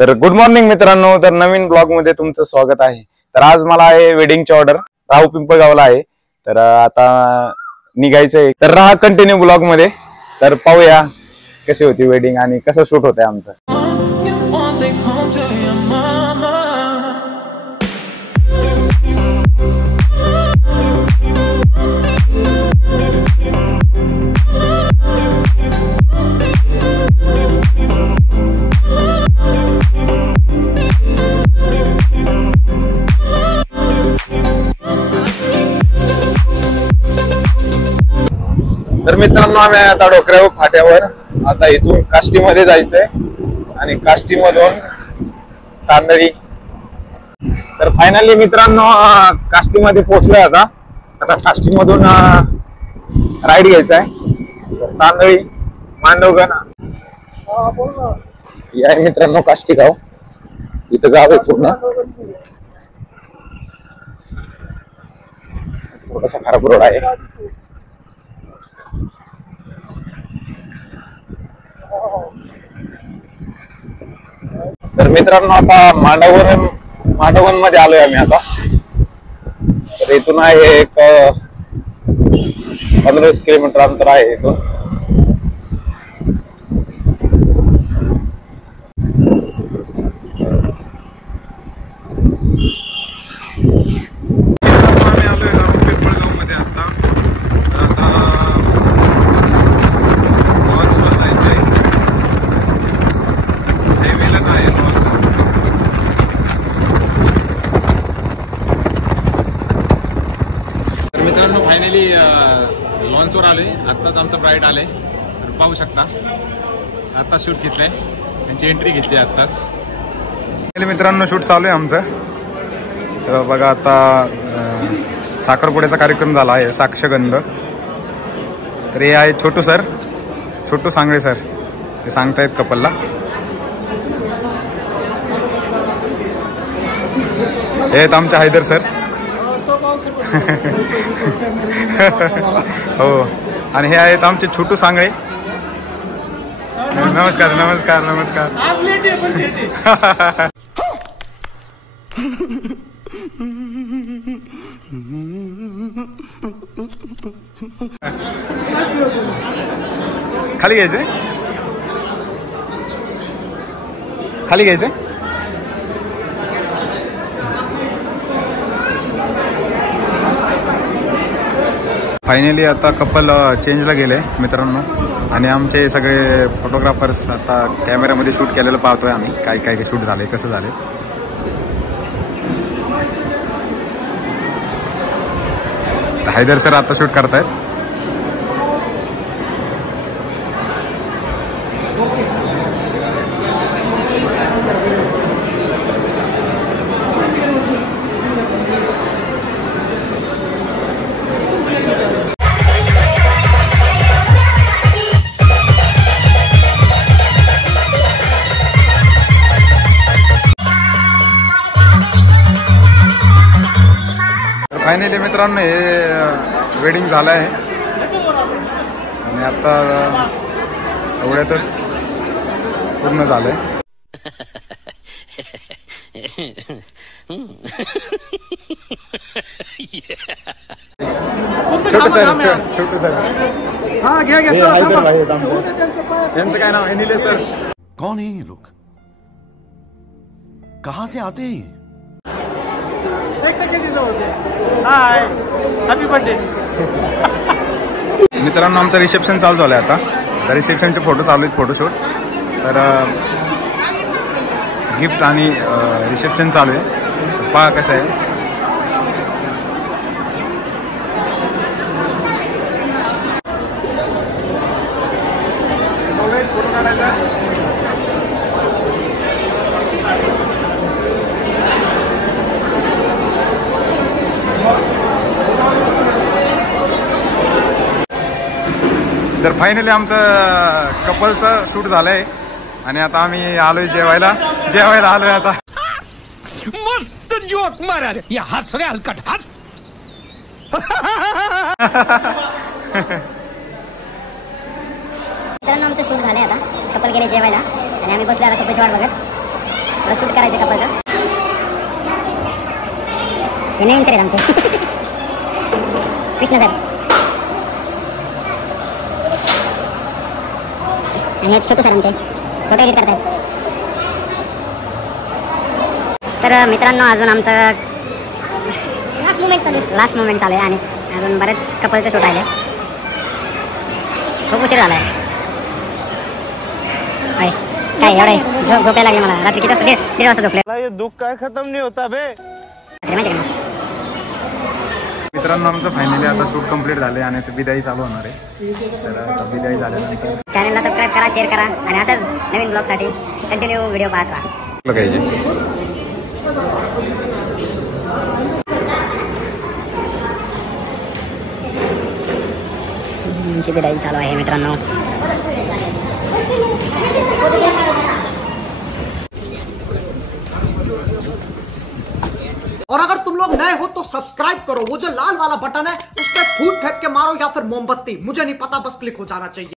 तर good morning मित्रांनो, तर नवीन ब्लॉग मध्ये तुमचं स्वागत आहे। तर आज मला आहे वेडिंगची ऑर्डर, राहू पिंपळगावला आहे। तर आता निघायचंय, तर राहा कंटिन्यू ब्लॉग मध्ये। तर पाहूया कशी होती वेडिंग आणि कसं शूट होतंय आमचं। तर मित्रांनो, आम्ही आता डोकऱ्यावर फाट्यावर आता इथून काष्टीमध्ये जायचंय आणि काष्टीमधून तांदळी। तर फायनली मित्रांनो काष्टीमध्ये पोहोचलोय। आता काष्टीमधून राईड घ्यायचा आहे तांदळी मांडवगण। या मित्रांनो काष्टी गाव, इथं गाव आहे पूर्ण, थोडासा खराब रोड आहे। तर मित्रांनो आता मांडवगण मध्ये आलोय आम्ही आता। तर इथून आहे एक 15 किलोमीटर अंतर आहे इथून। आम्ही आलोय राहू पिंपळगाव मध्ये आता। लॉन्चवर जायचंय, हायवेलाच आहे लॉन्च। तर मित्रांनो फायनली लॉन्चवर आलोय। आत्ताच आमचं ब्राईड आले, तर पाहू शकता आता शूट घेतलंय, त्यांची एंट्री घेतली आत्ताच। मित्रांनो शूट चालू आहे आमचं। तर बघा आता साखरपुड्याचा कार्यक्रम झाला आहे, साक्षगंध। तर हे आहे छोटू सर, छोटू सांगळे सर, ते सांगतायत कपलला। हे आहेत आमचे हैदर सर हो, आणि हे आहेत आमचे छोटू सांगळे। नमस्कार नमस्कार नमस्कार। खाली घ्यायचे, खाली घ्यायचे। फायनली आता कपल चेंजला गेले मित्रांनो, आणि आमचे सगळे फोटोग्राफर्स आता कॅमेऱ्यामध्ये शूट केलेलं पाहतोय आम्ही, काय काय शूट झाले, कसं झाले। हैदर सर आता शूट करतायत। फायनली मित्रांनो हे वेडिंग झालं आहे आणि आता एवढ्यातच पूर्ण झालंय। छोटू सर, छोटू सर, हाँ घ्या घ्या, त्यांचं काय नाव आहे? निलेश सर। कौन है ये लोग, कहाँ से आते हैं? हाय, हॅपी बर्थडे। मित्रांनो आमचं रिसेप्शन चालू झालंय आता। तर रिसेप्शनचे फोटो चालू आहेत, फोटोशूट। तर गिफ्ट आणि रिसेप्शन चालू आहे, पहा कसं आहे। फोटो काढायचा। तर फायनली आमचं कपलचं शूट झालंय आणि आता आम्ही आलोय जेवायला आलोय आता। मस्त जोक मारा रे, या हस रे हलकट हस। मित्रांनो आमचं शूट झालंय आता, कपल गेले जेवायला आणि आम्ही बसलो आता कपलची वाट बघत। मला शूट करायचं कपलचं. हे नवीन सर आहेत आमचे कृष्ण सर आणि हेच छोटू सर आमचे फोटो एडिट करतायत. तर मित्रांनो अजून आमचं लास्ट मुमेंट चालू आहे आणि अजून बरेच कपलचे शूट आले. खूप उशीर झाला आहे. काय एवढे झोपायला लागले मला. रात्री किती वाजता? 1:30 वाजता झोपले. ये दुख काय खत्म नहीं होता बे. मित्रांनो आमचं फायनली आता शूट कंप्लीट झाले आणि आता विदाई चालू होणार आहे. तर आता विदाई झाल्यानंतर चॅनलला सबस्क्राईब करा, शेअर करा आणि असंच नवीन ब्लॉगसाठी कंटिन्यू व्हिडिओ पाहत राहा. बघायचे आमची विदाई चालू आहे मित्रांनो. और अगर तुम लोग नए हो तो सब्सक्राइब करो. वो जो लाल वाला बटन है उस पर फूट फेंक के मारो या फिर मोमबत्ती, मुझे नहीं पता, बस क्लिक हो जाना चाहिए.